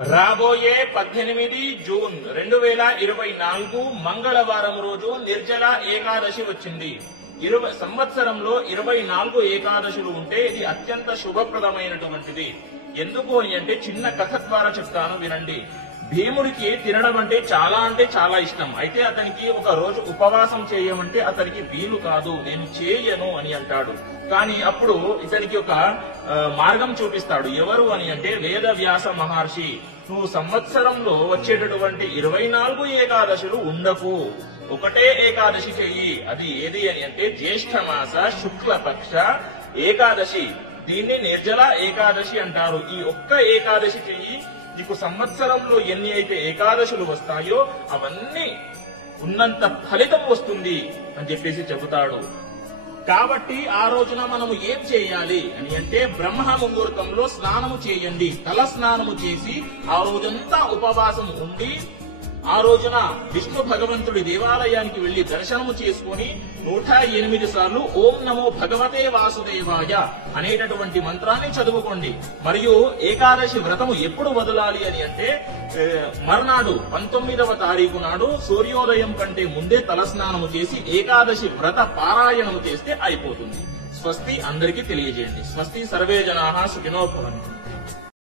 రాబోయే 18 జూన్ 2024 మంగళవారం రోజు నిర్జల ఏకాదశి వచ్చింది. సంవత్సరంలో 24 ఏకాదశులు ఉంటే ఇది అత్యంత శుభప్రదమైనటువంటిది. ఎందుకు అని అంటే చిన్న కథ ద్వారా చెప్తాను వినండి. భీముడికి తినడం అంటే చాలా ఇష్టం. అయితే అతనికి ఒక రోజు ఉపవాసం చేయమంటే అతనికి వీలు కాదు, నేను చేయను అని అంటాడు. కానీ అప్పుడు ఇతనికి ఒక మార్గం చూపిస్తాడు. ఎవరు అని అంటే వేదవ్యాస మహర్షి. నువ్వు సంవత్సరంలో వచ్చేటటువంటి 24 ఏకాదశులు ఉండకు, ఒకటే ఏకాదశి చెయ్యి. అది ఏది అని అంటే జ్యేష్ఠమాస శుక్లపక్ష ఏకాదశి. దీన్ని నిర్జల ఏకాదశి అంటారు. ఈ ఒక్క ఏకాదశి చెయ్యి, నీకు సంవత్సరంలో ఎన్ని అయితే ఏకాదశులు వస్తాయో అవన్నీ ఉన్నంత ఫలితం వస్తుంది అని చెప్పేసి చెబుతాడు. కాబట్టి ఆ రోజున మనము ఏం చేయాలి అని అంటే బ్రహ్మ ముహూర్తంలో స్నానము చేయండి. తల స్నానము చేసి ఆ రోజంతా ఉపవాసం ఉండి ఆ రోజున విష్ణు భగవంతుడి దేవాలయానికి వెళ్లి దర్శనము చేసుకుని 108 సార్లు ఓం నమో భగవతే వాసుదేవాయ అనేటటువంటి మంత్రాన్ని చదువుకోండి. మరియు ఏకాదశి వ్రతము ఎప్పుడు వదలాలి అని అంటే మర్నాడు 19వ తారీఖు నాడు సూర్యోదయం కంటే ముందే తలస్నానము చేసి ఏకాదశి వ్రత పారాయణము చేస్తే అయిపోతుంది. స్వస్తి, అందరికీ తెలియజేయండి. స్వస్తి, సర్వే జనాః సుఖినో భవంతు.